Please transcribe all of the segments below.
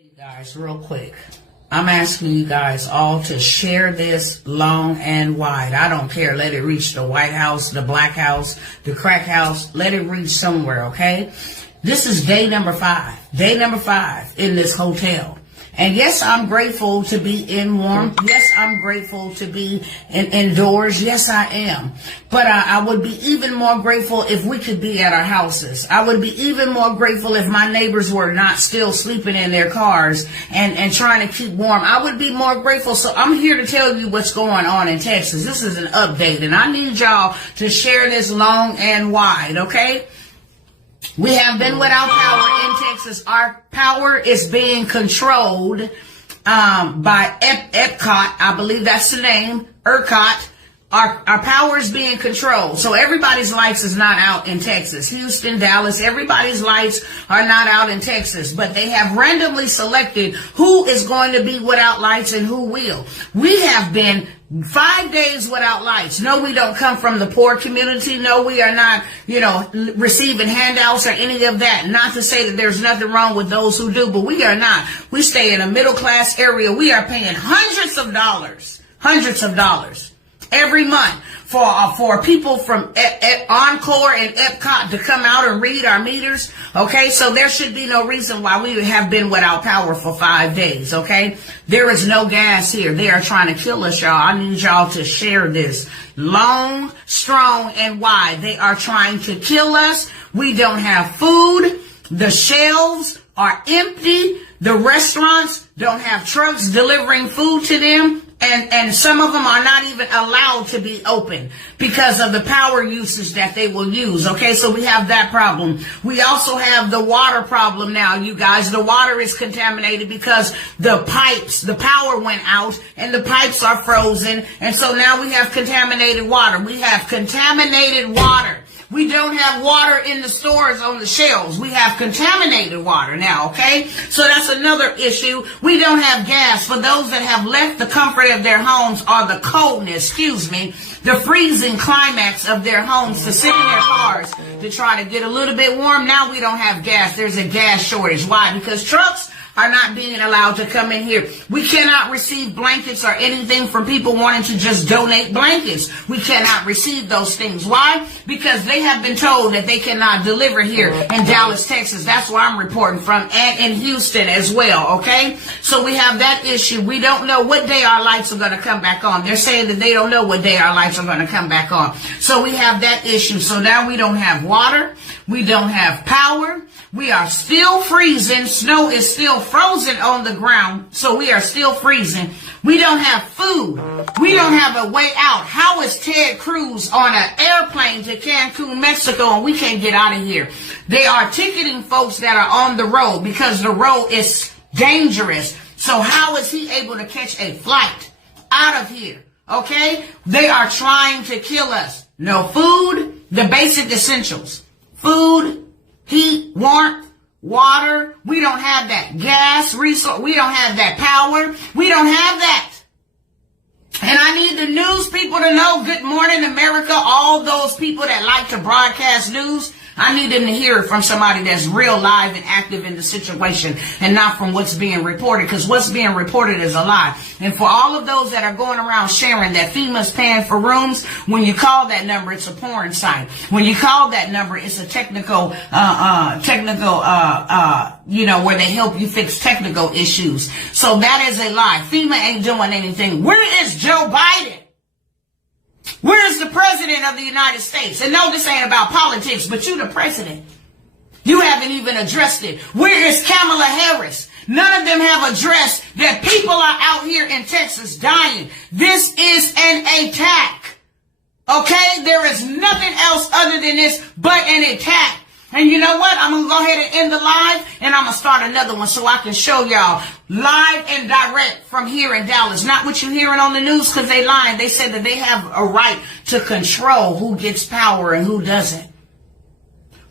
Hey guys, real quick, I'm asking you guys all to share this long and wide. I don't care. Let it reach the White House, the Black House, the Crack House. Let it reach somewhere, okay? This is day number 5. Day number 5 in this hotel. And yes, I'm grateful to be in warm. Yes, I'm grateful to be indoors. Yes, I am. But I would be even more grateful if we could be at our houses. I would be even more grateful if my neighbors were not still sleeping in their cars and trying to keep warm. I would be more grateful. So I'm here to tell you what's going on in Texas. This is an update, and I need y'all to share this long and wide, okay? We have been without power in Texas. Our power is being controlled by Epcot. I believe that's the name, ERCOT. Our power is being controlled. So everybody's lights is not out in Texas. Houston, Dallas, everybody's lights are not out in Texas. But they have randomly selected who is going to be without lights and who will. We have been 5 days without lights. No, we don't come from the poor community. No, we are not, receiving handouts or any of that. Not to say that there's nothing wrong with those who do, but we are not. We stay in a middle class area. We are paying hundreds of dollars every month for people from Encore and Epcot to come out and read our meters. Okay, so there should be no reason why we have been without power for 5 days. Okay, there is no gas here. They are trying to kill us, y'all. I need y'all to share this long, strong, and wide. They are trying to kill us. We don't have food. The shelves are empty. The restaurants don't have trucks delivering food to them. And some of them are not even allowed to be open because of the power usage that they will use. Okay, so we have that problem. We also have the water problem now, you guys. The water is contaminated because the power went out and the pipes are frozen. And so now we have contaminated water. We have contaminated water. We don't have water in the stores on the shelves. We have contaminated water now, okay? So that's another issue. We don't have gas. For those that have left the comfort of their homes or the coldness, the freezing climax of their homes to sit in their cars to try to get a little bit warm, now we don't have gas. There's a gas shortage. Why? Because trucks are not being allowed to come in here. We cannot receive blankets or anything from people wanting to just donate blankets. We cannot receive those things. Why? Because they have been told that they cannot deliver here in Dallas, Texas. That's where I'm reporting from, and in Houston as well, okay? So we have that issue. We don't know what day our lights are going to come back on. They're saying that they don't know what day our lights are going to come back on. So we have that issue. So now we don't have water. We don't have power. We are still freezing. Snow is still frozen on the ground, so we are still freezing. We don't have food. We don't have a way out. How is Ted Cruz on an airplane to Cancun, Mexico, and we can't get out of here? They are ticketing folks that are on the road because the road is dangerous. So how is he able to catch a flight out of here? Okay? They are trying to kill us. No food, the basic essentials. Food, heat, warmth, water. We don't have that gas resource. We don't have that power. We don't have that. And I need the news people to know, good morning, America. All those people that like to broadcast news, I need them to hear it from somebody that's real live and active in the situation and not from what's being reported, because what's being reported is a lie. And for all of those that are going around sharing that FEMA's paying for rooms, when you call that number, it's a porn site. When you call that number, it's a technical, where they help you fix technical issues. So that is a lie. FEMA ain't doing anything. Where is Joe Biden? Where is the president of the United States? And no, this ain't about politics, but you the president. You haven't even addressed it. Where is Kamala Harris? None of them have addressed that people are out here in Texas dying. This is an attack. Okay? There is nothing else other than this but an attack. And you know what? I'm going to go ahead and end the live, and I'm going to start another one so I can show y'all live and direct from here in Dallas. Not what you're hearing on the news, because they lying. They said that they have a right to control who gets power and who doesn't.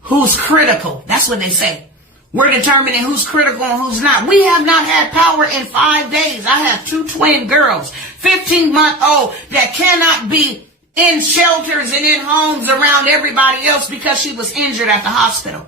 Who's critical. That's what they say. We're determining who's critical and who's not. We have not had power in 5 days. I have 2 twin girls, 15-month-old, that cannot be in shelters and in homes around everybody else because she was injured at the hospital.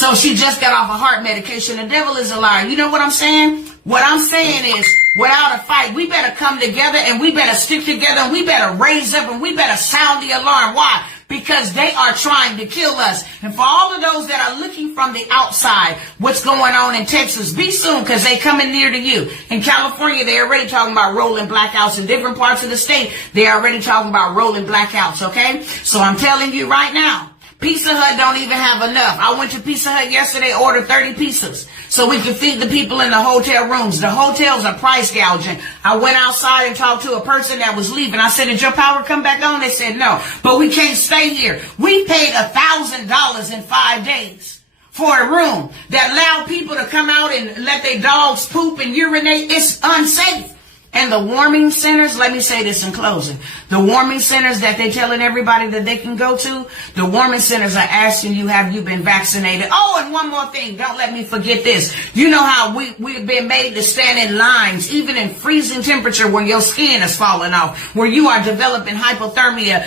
So she just got off a heart medication. The devil is a liar. You know what I'm saying? What I'm saying is, without a fight, we better come together and we better stick together and we better raise up and we better sound the alarm. Why? Because they are trying to kill us. And for all of those that are looking from the outside, what's going on in Texas, be soon, because they coming near to you. In California, they're already talking about rolling blackouts. In different parts of the state, they're already talking about rolling blackouts, okay? So I'm telling you right now, Pizza Hut don't even have enough. I went to Pizza Hut yesterday, ordered 30 pizzas so we could feed the people in the hotel rooms. The hotels are price gouging. I went outside and talked to a person that was leaving. I said, did your power come back on? They said, no, but we can't stay here. We paid $1,000 in 5 days for a room that allowed people to come out and let their dogs poop and urinate. It's unsafe. And the warming centers, let me say this in closing. The warming centers that they're telling everybody that they can go to, the warming centers are asking you, have you been vaccinated? Oh, and one more thing, don't let me forget this. You know how we've been made to stand in lines, even in freezing temperature where your skin is falling off, where you are developing hypothermia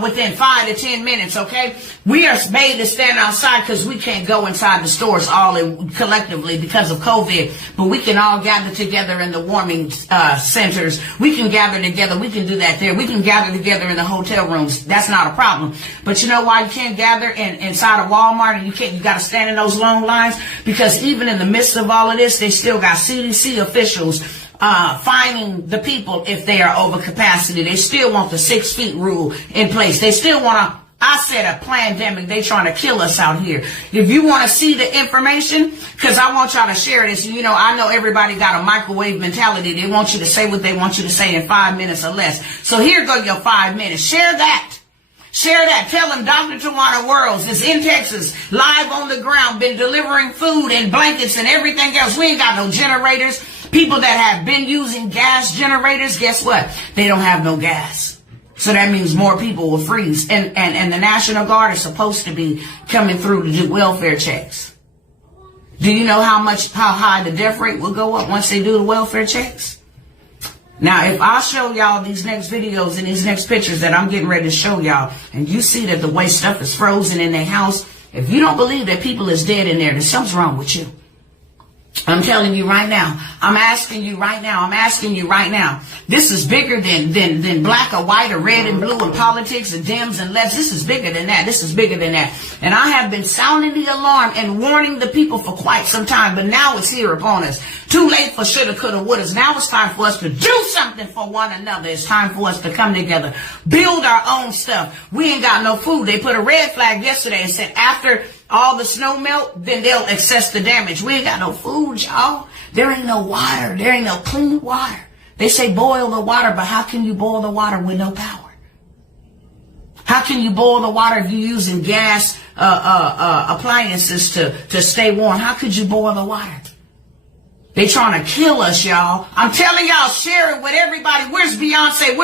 within 5 to 10 minutes, okay? We are made to stand outside because we can't go inside the stores collectively because of COVID, but we can all gather together in the warming centers. We can gather together. We can do that there. We can gather together in the hotel rooms. That's not a problem. But you know why you can't gather inside of Walmart and you got to stand in those long lines? Because even in the midst of all of this, they still got CDC officials fining the people if they are over capacity. They still want the 6 feet rule in place. They still want to, I said a plandemic. They trying to kill us out here. If you want to see the information, because I want y'all to share this. You know, I know everybody got a microwave mentality. They want you to say what they want you to say in 5 minutes or less. So here go your 5 minutes. Share that. Share that. Tell them Dr. Tawana Worlds is in Texas, live on the ground, been delivering food and blankets and everything else. We ain't got no generators. People that have been using gas generators, guess what? They don't have no gas. So that means more people will freeze. And the National Guard is supposed to be coming through to do welfare checks. Do you know how high the death rate will go up once they do the welfare checks? Now, if I show y'all these next videos and these next pictures that I'm getting ready to show y'all, and you see that the way stuff is frozen in their house, if you don't believe that people is dead in there, then something's wrong with you. I'm telling you right now. I'm asking you right now. This is bigger than black or white or red and blue and politics and Dems and lefts. This is bigger than that. And I have been sounding the alarm and warning the people for quite some time, but now it's here upon us. Too late for shoulda, coulda, wouldas. Now it's time for us to do something for one another. It's time for us to come together, build our own stuff. We ain't got no food. They put a red flag yesterday and said after all the snow melt, then they'll assess the damage. We ain't got no food, y'all. There ain't no water. There ain't no clean water. They say boil the water, but how can you boil the water with no power? How can you boil the water if you're using gas appliances to stay warm? How could you boil the water? They trying to kill us, y'all. I'm telling y'all, share it with everybody. Where's Beyonce?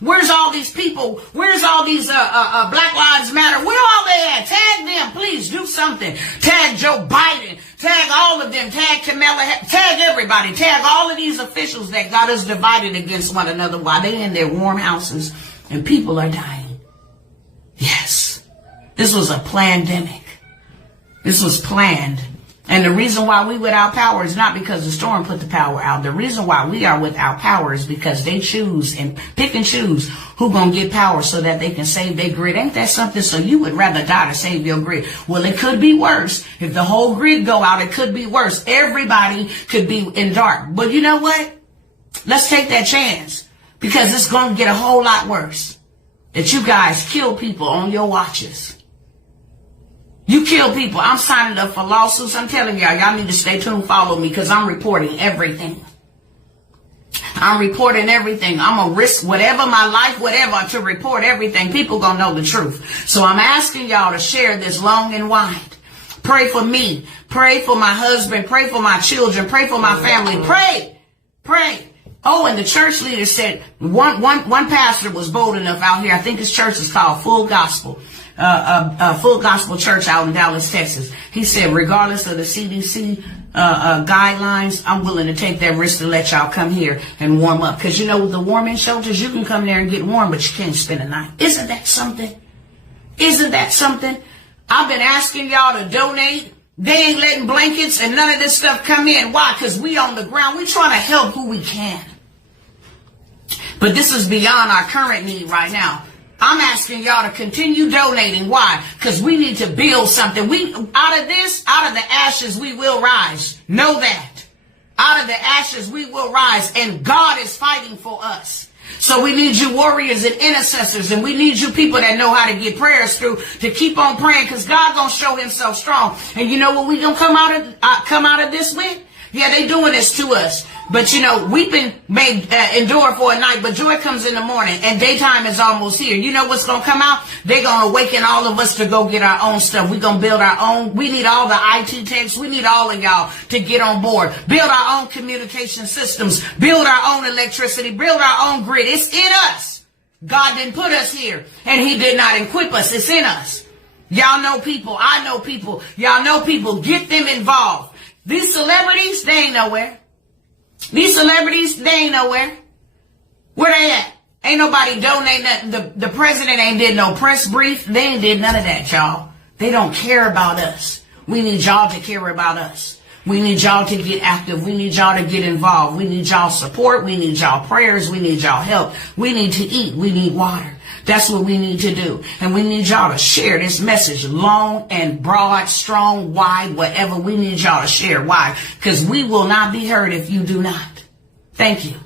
Where's all these people? Where's all these Black Lives Matter? Where are they at? Tag them, please. Do something. Tag Joe Biden. Tag all of them. Tag Kamala. Tag everybody. Tag all of these officials that got us divided against one another while they in their warm houses and people are dying. Yes. This was a plandemic. This was planned. And the reason why we without power is not because the storm put the power out. The reason why we are without power is because they choose and pick and choose who gonna get power so that they can save their grid. Ain't that something? So you would rather die to save your grid. Well, it could be worse. If the whole grid go out, it could be worse. Everybody could be in dark. But you know what? Let's take that chance because it's gonna get a whole lot worse. That you guys kill people on your watches. You kill people. I'm signing up for lawsuits. I'm telling y'all need to stay tuned, follow me, because I'm reporting everything. I'm reporting everything. I'm going to risk whatever my life, whatever, to report everything. People going to know the truth. So I'm asking y'all to share this long and wide. Pray for me. Pray for my husband. Pray for my children. Pray for my family. Pray. Oh, and the church leader said one pastor was bold enough out here. I think his church is called Full Gospel. Full Gospel Church out in Dallas, Texas. He said, regardless of the CDC guidelines, I'm willing to take that risk to let y'all come here and warm up. Because you know, the warming shelters, you can come there and get warm, but you can't spend a night. Isn't that something? Isn't that something? I've been asking y'all to donate They ain't letting blankets and none of this stuff come in. Why? Because we on the ground. We trying to help who we can. But this is beyond our current need right now. I'm asking y'all to continue donating. Why? Because we need to build something. Out of the ashes, we will rise. Know that. Out of the ashes, we will rise. And God is fighting for us. So we need you warriors and intercessors, and we need you people that know how to get prayers through to keep on praying, because God's going to show himself strong. And you know what we going to come out of this with? Yeah, they doing this to us. But you know, weeping may endure for a night, but joy comes in the morning, and daytime is almost here. You know what's going to come out? They're going to awaken all of us to go get our own stuff. We're going to build our own. We need all the IT techs. We need all of y'all to get on board. Build our own communication systems. Build our own electricity. Build our own grid. It's in us. God didn't put us here, and he did not equip us. It's in us. Y'all know people. I know people. Y'all know people. Get them involved. These celebrities, they ain't nowhere. These celebrities, they ain't nowhere. Where they at? Ain't nobody donating nothing. The president ain't did no press brief. They ain't did none of that, y'all. They don't care about us. We need y'all to care about us. We need y'all to get active. We need y'all to get involved. We need y'all support. We need y'all prayers. We need y'all help. We need to eat. We need water. That's what we need to do. And we need y'all to share this message long and broad, strong, wide, whatever. We need y'all to share. Why? Because we will not be heard if you do not. Thank you.